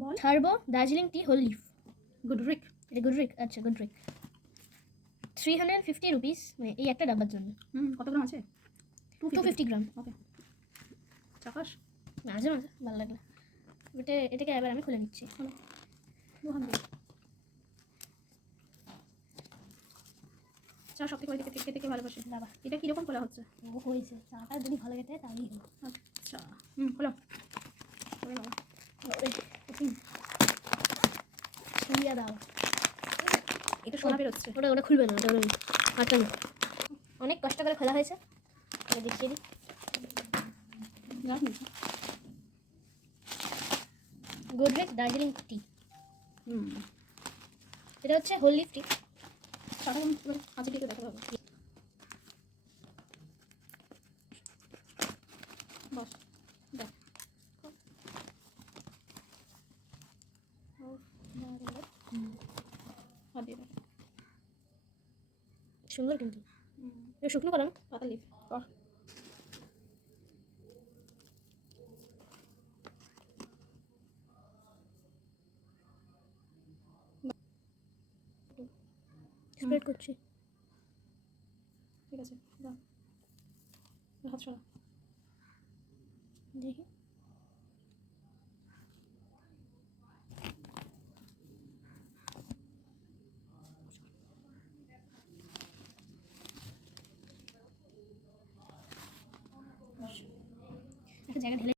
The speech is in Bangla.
বল। টার্বো দার্জিলিং টি হোল লিফ। গুডরিক। এটা গুডরিক, আচ্ছা গুডরিক। 350 রুপিস, মানে এই একটা ডাব্বার জন্য। কত গ্রাম আছে? 250 গ্রাম। ওকে, চাকাস মাঝে মাঝে ভালো লাগলো। এটাকে এবার আমি খুলে নিচ্ছি। চা সব থেকে খেতে থেকে ভালোবাসে বাবা। এটা কীরকম খোলা হচ্ছে? ও হয়েছে, চাটা যদি ভালো খেতে তাহলেই হলো। আচ্ছা খোলো। ছুঁড়িয়া দাও। এটা সোনা বেরোচ্ছে। ওটা খুলবে না, ওটা হাতটা না। অনেক কষ্ট করে খোলা হয়েছে। দেখছি গুডরিক দার্জিলিং টি। এটা হচ্ছে হোল লিফ টি। আজকে টিকে দেখা হবে। বস দেখ। সুন্দর কিন্তু শুকনো করা পাতা লিফ কর। স্প্রেড করছি। ঠিক আছে, হাত সরা। দেখি একটা জায়গা ঢেলে